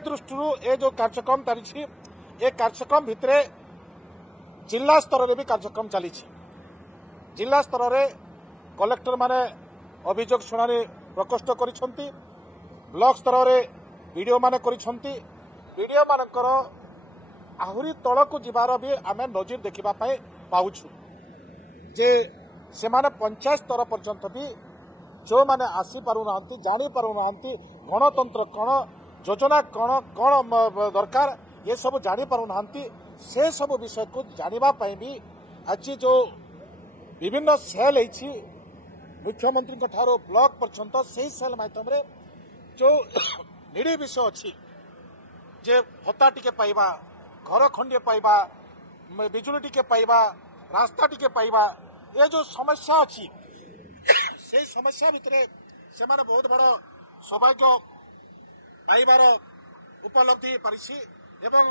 दृष्टि ए जो कार्यक्रम चली ए कार्यक्रम भितर जिला स्तर में भी कार्यक्रम चली जिला स्तर में कलेक्टर माने अभियोग शुणाणी प्रकोष्ठ करिसेंती ब्लॉक स्तर में वीडियो माने करिसेंती वीडियो मानकर आहुरी तल को जीवार भी आम नजर देखा पाऊछु जे से माने पंचायत स्तर पर्यंत भी जो माने आसी पारु नाहंती जानी पारु नाहंती गणतंत्र कौन योजना कौन कौन दरकार ये सब जानी पारु नाहंती से सब विषय को जानिबा पई भी आज जो विभिन्न सेल है मुख्यमंत्री ठारो ब्लॉक पर्यंत से सेल माध्यम रे जो निड़ी विषय अच्छी जे भत्ता टिके पाइबा घर खंडे पाइबा बिजुली टिके पाइबा रास्ता टिके पाइबा ये जो समस्या अच्छी से समस्या भितर से बहुत बड़ सौभाग्य पाइबार उपलब्धि पारिछि एवं